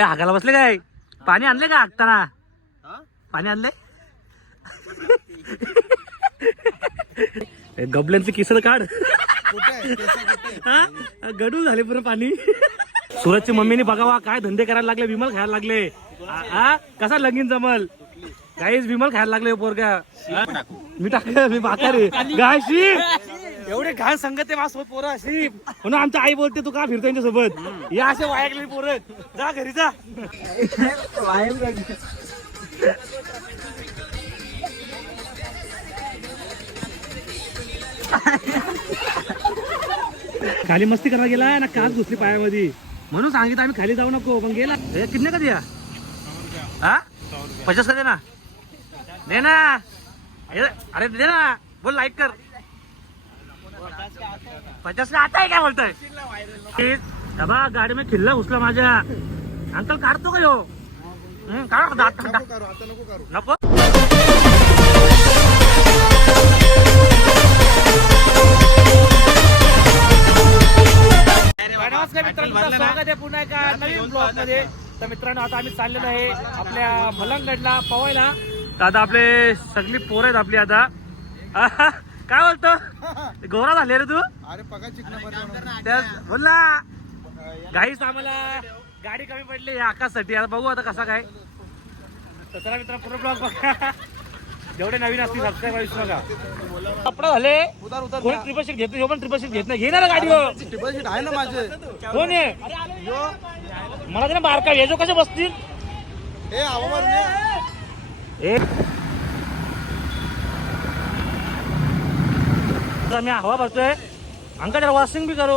ए, बसले काय? पाणी आणले का हागताना पाणी आणले? गबल्यांचे किसल काढ. गडू झाले पूर्ण पाणी. सुरजची मम्मीने बघावा काय धंदे करायला लागले विमल खायला लागले. हा कसा लगीन जमल? काहीच विमल खायला लागले पोरगा. हा? मी टाकलं मी बाकारी गाय शीप एवढे घाण संगत आहे पोरं शीप म्हणून आमच्या आई बोलते तू का फिरतो यांच्यासोबत? या असे वाया गेलेली पोरं. जा घरी जा. खाली मस्ती करायला गेला ना काच घुसली पायामध्ये. म्हणून सांगितलं आम्ही खाली जाऊ नको पण गेला. हे कितने का दिया हा? पचास का दे ना दे ना? अरे अरे दे ना. बोल लाईक कर. पचास का आता आहे काय बोलतोय? हे, बाबा गाडी में खिल्ला घुसला माझ्या. अंकल काढतो का हं, काढ. नको नमस्कार मित्रांनो तुमचं स्वागत आहे पुन्हा एका नवीन ब्लॉगमध्ये. तर मित्रांनो आता आम्ही चाललेलो आहे आपल्या मलंगडला पवायला तर आता आपले सगळी पोरं आहेत आपली आता. काय बोलतो? गोरा झाले रे तू? अरे पगा चिकन बोलला गाईच आम्हाला गाडी कमी पडली या आकाशसाठी. आता बघू आता कसा काय. तर चला मित्र पूर्ण ब्लॉग बघा. जेवढे नवीन असतील सबस्क्राईब विसरू नका कपडा झाले. उतार उतार कोण ट्रिपल शीट घेतो पण ट्रिपल शीट घेत नाही घेणार गाडीवर. टिबल शीट आहे ना माझे. कोण आहे? मला ते ना बारका. येजो कसे बसतील? ए आवा हवा भरतोय. अंका जरा वॉशिंग बी करू.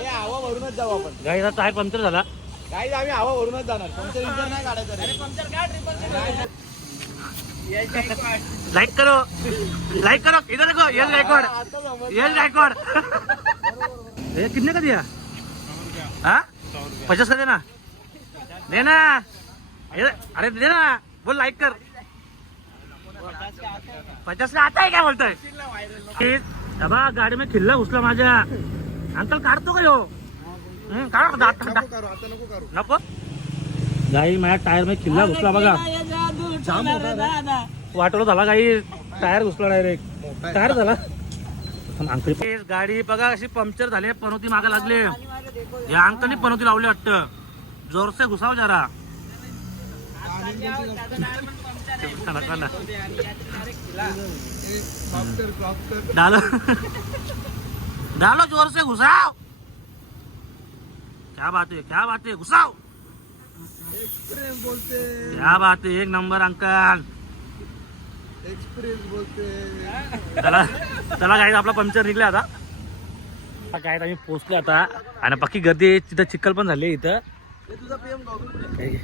ए आवा वरूनच जाऊ आपण. टायर पंक्चर झाला. काही आम्ही आवा वरूनच जाणार. पंक्चर नाही काढायचं. लाईक करो. लाईक करो. इधर देखो ये गायकवाड ये गायकवाड ये कितने का दिया? हाँ? पचास का देना? देना. अरे दे ना. बोल लाईक कर. पचास का आता आहे काय बोलतोय? हे, गाडी मी खिल्ला घुसला माझ्या. अंकल काढतो का ह्यो काढ नको. गाई माझ्या टायरमध्ये खिल्ला घुसला बघा. वाटवलं झाला गाई. टायर घुसला डायरेक्ट टायर झाला. अंकल तेच गाडी बघा अशी पंक्चर झाली पनोती मागे लागले. या अंकलनी पनवती लावली वाटतं. जोरसे घुसाव जरा. डालो. डालो जोर से घुसाओ. क्या बात है क्या बात है घुसाओ. एक्सप्रेस बोलते क्या बात है एक नंबर अंकल. एक्सप्रेस बोलते चला चला काय आपला पंक्चर निघला आता. काय आम्ही पोचलो आता. आणि बाकी गर्दी तिथं चिखल पण झाली इथं. हे तुझा पीएम गॉगल काय घे.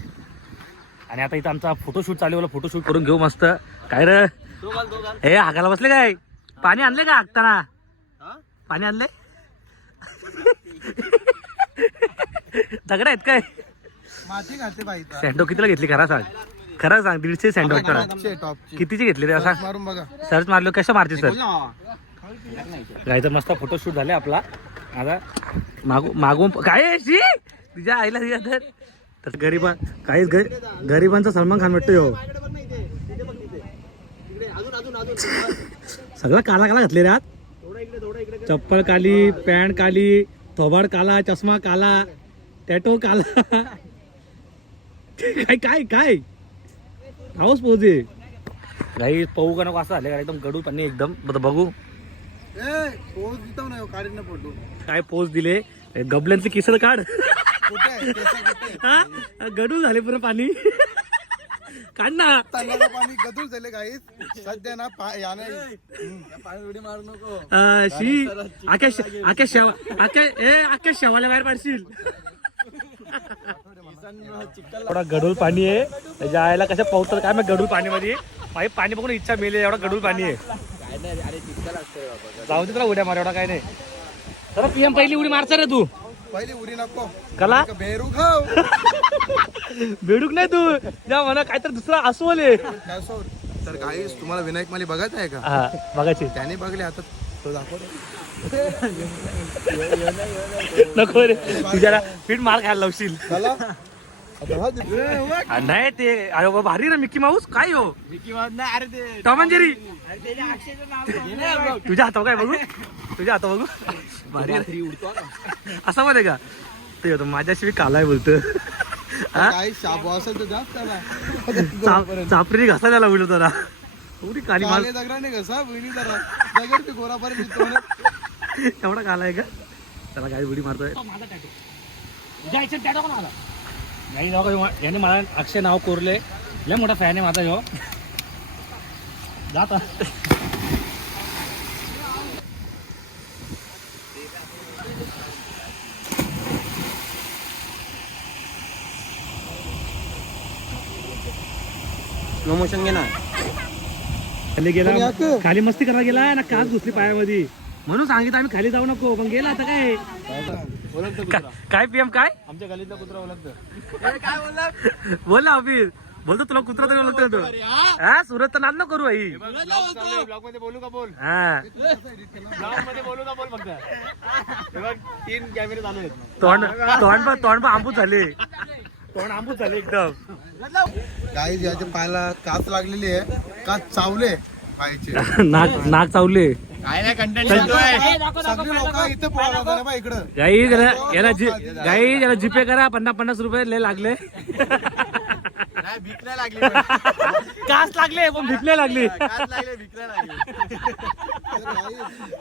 आणि आता इथं आमचा फोटोशूट चालू आहे. फोटोशूट करून घेऊ मस्त. काय रे? हे हागायला बसले काय? पाणी आणले का हागताना पाणी आणले? दगड आहेत काय? घालते. सँडो कितीला घेतली? खरा सांग. खरं सांग दीडशे सँडो कितीची घेतली रे असा? सर्च मारलो कसं मारते सर गायचा मस्त फोटोशूट झाले आपला. आता मागू मागून काय शी? तुझ्या आईला दिया तर. तर गरीबा काहीच गरी- गरिबांचा सलमान खान भेटतो ह्यो सगळं काला काला घातले रे आत चप्पल काली पॅन्ट काली थोबाड काला चष्मा काला टॅटो काला. काय काय काय? पाऊस पोहोचे काही पाहू का नको असं झालं का एकदम गडू पाणी एकदम. बघू. ए पोज देतो ना काढीन ना फोटो काय पोच दिले? गबल्यांचे किसल काढ. हा? गडू झाले पुरं पाणी. काढ ना. तलाला पाणी गदूर झाले गाईस सध्या ना पा याने पाणी उडी मारू नको. अं, शी आख्या श- आख्या शेव आख्या ए आख्या शेवाला बाहेर पाडशील. एवढा गडूळ पाणी आहे. त्याच्या आईला कसं पावतात काय मग गडूळ पाणी मध्ये पाईप पाणी बघून इच्छा मेली एवढा गडूळ पाणी आहे. जाऊ दे तुला उड्या मार एवढा काय नाही. तर पीएम पहिली उडी मारचा रे तू. पहिली उरी नको. कला? बेरू खाऊ. बेडूक नाही तू. जा म्हणा काहीतरी दुसरा अस्वल आहे. काय सोड तर काही तुम्हाला विनायक माली बघायचं आहे का? हा बघायची. त्याने बघले आता तो दाखवतो नको रे. तुझ्याला पीठ मार खायला लावशील. चला नाही ते अरे बाबा भारी ना मिक्की माऊस काय हो? टॉम अँड जेरी तुझ्या हातावर काय बघू? तुझ्या हातावर बघू? भारी आहे. असा मध्ये का? ते होतं माझ्याशी कालाय बोलतो. चापरी घासा त्याला बोलतो जरा. एवढी काली माल काले जरा. दगड ते गोरापर्यंत. एवढा कालाय का? त्याला काही उडी मारतोय. नाही जाऊ का याने मला अक्षय नाव कोरले. लय मोठा फॅन आहे माझा ह्यो जात. स्लो मोशन घे ना खाली गेला? खाली मस्ती करायला गेला ना काच घुसली पायामध्ये. म्हणून सांगितलं आम्ही खाली जाऊ नको पण गेला आता काय? का- काय पीएम काय? आमच्या गलीतला कुत्रा ओळखतं. बोल ना अभिर बोलतो तुला कुत्रा तरी ओळखतो तू. हा? सुरत तर नाद न करू आई. ब्लॉगमध्ये बोलू का बोल? हा. ब्लॉगमध्ये बोलू का बोल फक्त? हे बघ, तीन कॅमेरे चालू आहेत. तोंड तोंड पण तोंड पण आंबूच झाले. तोंड आंबूच झाले एकदम. काही याच्या पायाला काच लागलेली आहे. काच चावले. पायाचे नाक नाक चावले. काय नाही कंटेंट गाई याला याला जी गाई याला जीपे करा पन्नास पन्नास रुपये लय लागले. कास लागले पण. भिकले लागली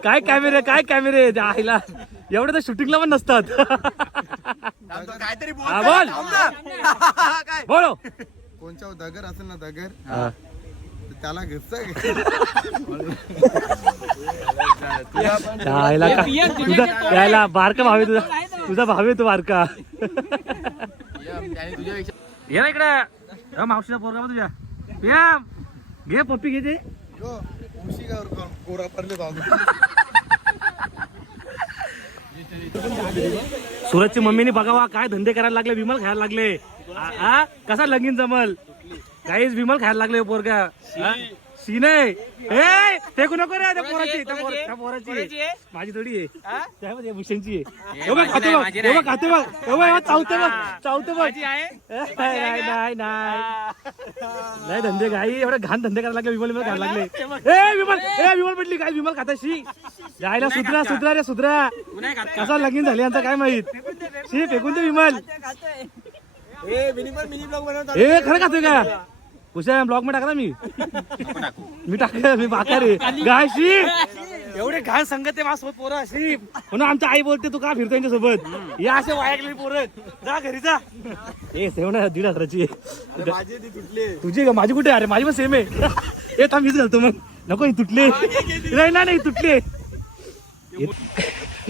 काय कॅमेरे काय कॅमेरे आईला. एवढे तर शूटिंगला पण नसतात. काहीतरी हा, बोल. काय बोलो. कोणच्या दगर असेल ना दगर. हा. त्याला आईला का- तुझा यायला बारका भाव आहे तुझा तुझा भाव आहे तो बारका. ये ना इकडे. मावशीचा पोरगा बा तुझ्या. पियाम घे पप्पी घे ते. उशी गोरा पडले जाऊन सुरतची मम्मीने बघावा काय धंदे करायला लागले विमल खायला लागले? कसा लगीन जमल? काहीच विमल खायला लागले पोरगा. हा? शी नाही. ए फेकू नको रे त्या पोराची त्या पोर- त्या पोराची. माझी थोडी आहे. भूषणची आहे. हे बघ, खाते बघ हे बघ, खाते बघ. हे बघ, हे चावते बघ चावते बघ. ए, नाही नाही धंदे काही एवढे घाण धंदे करायला लागले विमल विमल खायला लागले. ए विमल ए विमल म्हटली काय विमल खाता शी? जायला सुधरा सुधरा रे सुधरा. कसा लगीन झाले यांचा काय माहीत? शी फेकून दे विमल. ए खरं खातोय का? कुशा ब्लॉगमध्ये टाकला मी? मी टाकलं मी बाकार आहे गाय शी एवढे घाण संगत आहे माझ्यासोबत पोरं अशी. म्हणून आमच्या आई बोलते तू का फिरतो यांच्यासोबत? या असे वायागले पोरं. जा घरी जा. ए सेवण दीड हजाराची. तुझी का? माझी कुठे आहे? अरे माझी पण सेम आहे. ए थांब मीच घालतो मग. नको ही तुटले. नाही ना नाही तुटले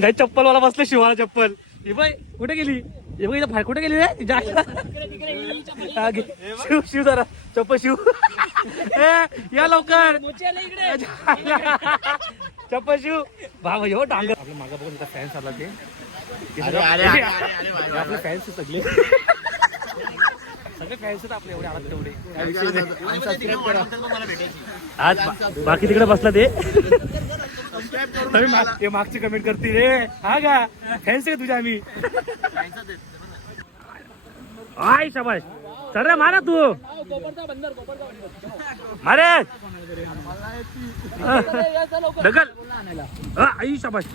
गाई चप्पल वाला बसले शिवाला चप्पल. ही बाई कुठे गेली? इथं फाय कुठे गेली रे. शिव शिव जरा. चप्पल शिव. ए या लवकर. चप्पल शिव. बाबा हो डांगर. आपल्या मागं बघून फॅन्स आला ते. आपले फॅन्स सगळे फॅन्स आपले एवढे तेवढे. आज बाकी तिकडे बसला ते. तरी माग- ते मागची कमेंट करते रे. हा का? फॅन्स आहे तुझ्या आम्ही? आय शाबाश सर रे मारा तू. मारे दगल. हा, आई शाबाश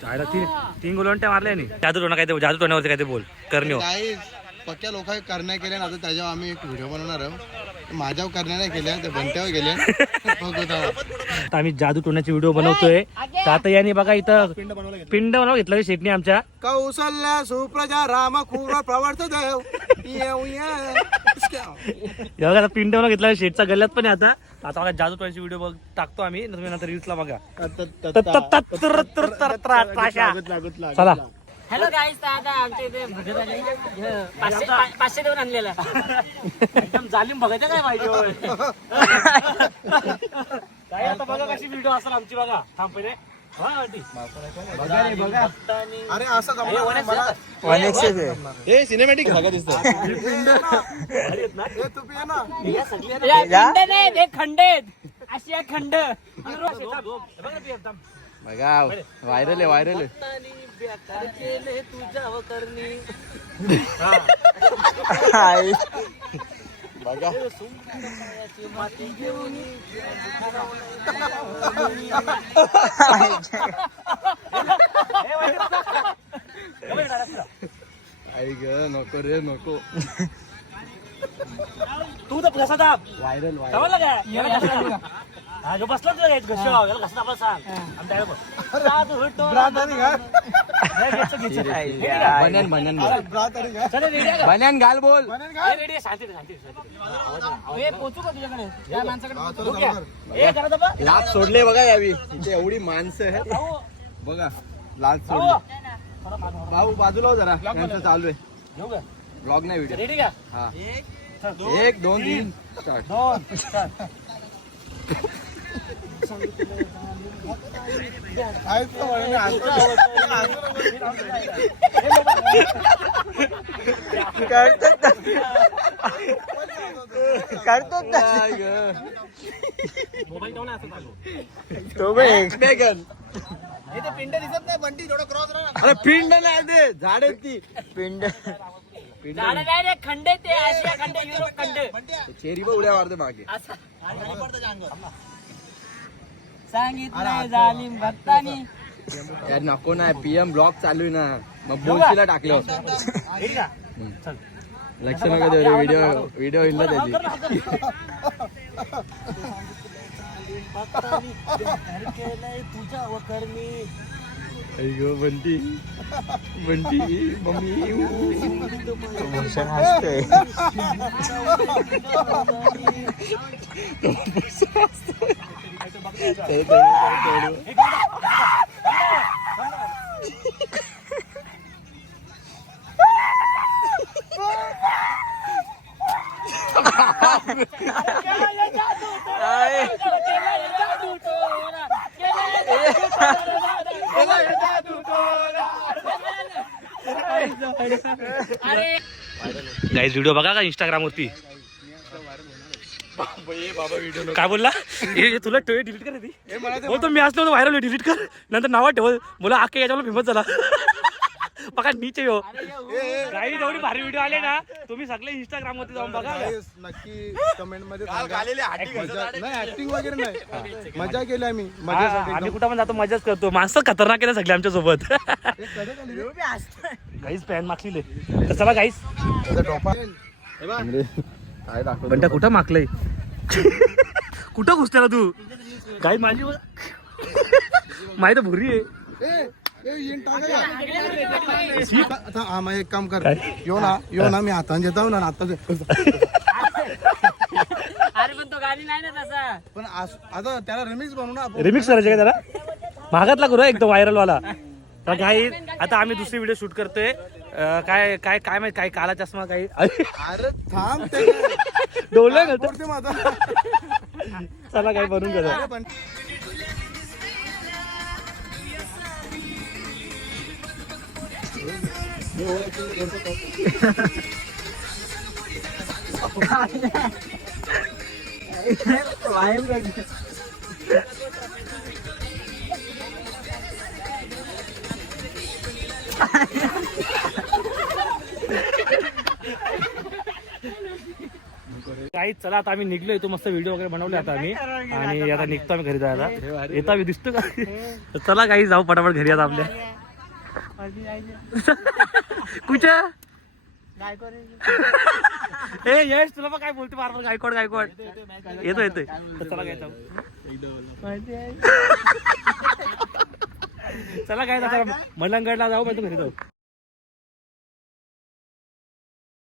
चायला तीन तीन गोलवंट्या मारल्या नाही जादू टोना काय ते जादू टोण्यावरती काय ते बोल. करण्यो. काही पक्क्या लोक करण्या केल्या ना आता त्याच्यावर आम्ही एक व्हिडिओ बनवणार आहोत. माझ्यावर करण्या नाही केल्या ते बंट्यावर गेल्या आम्ही जादू टोण्याचे व्हिडिओ बनवतोय तर आता याने बघा इथं पिंड बनवा घेतलं शेटणी आमच्या कौशल्य सुप्रजा राम खूप प्रवर्त देव. हे बघा पिंड बनवा घेतला शेटचा गल्ल्यात पण आहे आता आता बघा जादू टोण्याचे व्हिडिओ बघ टाकतो आम्ही तुम्ही नंतर रील्सला बघा चला हॅलो गाईस दादा आमच्या इथे भजन आले पाचशे पा- पाचशे देऊन आणलेला एकदम जालिम बघायचं काय माहिती काय आता बघा कशी व्हिडिओ असेल आमची बघा थांब पहिले हा, आंटी. अरे असं जमणार नाही मला. हे सिनेमॅटिक सगळं दिसतं भारी आहेत ना? हे तू पिये ना या खंड नाही ते खंड आहेत आशिया खंड बघा व्हायरल आहे व्हायरल आहे बघा आई ग नको रे नको तू तर कसा दाब व्हायरल समजलं काय हा, जो बसला तुझ्या घशावर, याला घसा दाबा सांग आणि त्याला बघ. बन्यान बोल आहे घाल बोल आहे. लाच सोडले बघा यावी इथे एवढी माणसं आहेत भाऊ, बघा लाच. सोडली भाऊ बाजूला हो जरा यांचं चालू आहे? ब्लॉग नाही व्हिडिओ? हा. एक दोन तीन स्टार्ट असं ते पिंड दिसत नाही बंटी थोडं क्रॉस अरे पिंड नाही ते झाड आहेत ती पिंड झाडं नाही रे खंड ते आशिया खंड युरोप खंड. चेरी पण उड्या मारते मागे. सांगितलं जालिम भक्तानी. यार नको ना पीएम ब्लॉग चालू आहे ना. मग बोलशीला टाकलं. Ready का? चल. लक्ष नका देऊ व्हिडिओ व्हिडिओ ना त्याची. बंटी. बंटी मम्मी अरे गाईज व्हिडिओ बघा का इंस्टाग्राम वरती? काय बोलला? हे हे तुला टोळे डिलीट कर ती. बोलतो मी असलो व्हायरल डिलीट कर. नंतर नावा ठेव. बोला आके याच्यावर फेमस झाला. बघा नीचे यो. काही एवढी भारी व्हिडिओ आले ना तुम्ही सगळे इंस्टाग्राम वरती जाऊन बघा. नक्की कमेंटमध्ये ऍक्टिंग वगैरे नाही. मजा केली आम्ही. हा, आम्ही कुठं पण जातो मजाच करतो. माणसं खतरनाक केलं सगळे आमच्यासोबत गाईज पॅन मागलेले तर चला दाखव बंटा कुठं मागलंय? कुठं घुसतेला तू? गाई माझी माहिती भुरी आहे. आता एक काम कर. काय? यो ना यो ना मी हाताने ना आता अरे पण तो गाणी नाही ना तसा. पण आज- आता त्याला रिमिक्स बनवू ना रिमिक्स करायचे का त्याला? महागातला करू एकदम व्हायरल वाला. तर काही आता आम्ही दुसरी व्हिडिओ शूट करतोय. काय काय काय माहीत काय काला चष्मा काही अरे थांब ते. डोलं घालतो. माझा चला काही बनवून घेतो अरे पण काही चला आता आम्ही निघलोय. तो मस्त व्हिडिओ वगैरे बनवले आता आम्ही. आणि आता निघतो आम्ही घरी जायला. येतो आम्ही दिसतो का? चला काही जाऊ पटापट घरी आता आपल्या. कुठे? ए यश तुला पण काय बोलते बार गायकवाड गायकवाड. येतो येतोय चला काय जाऊ. चला काय मलंगडला जाऊ मग तू घरी जाऊ.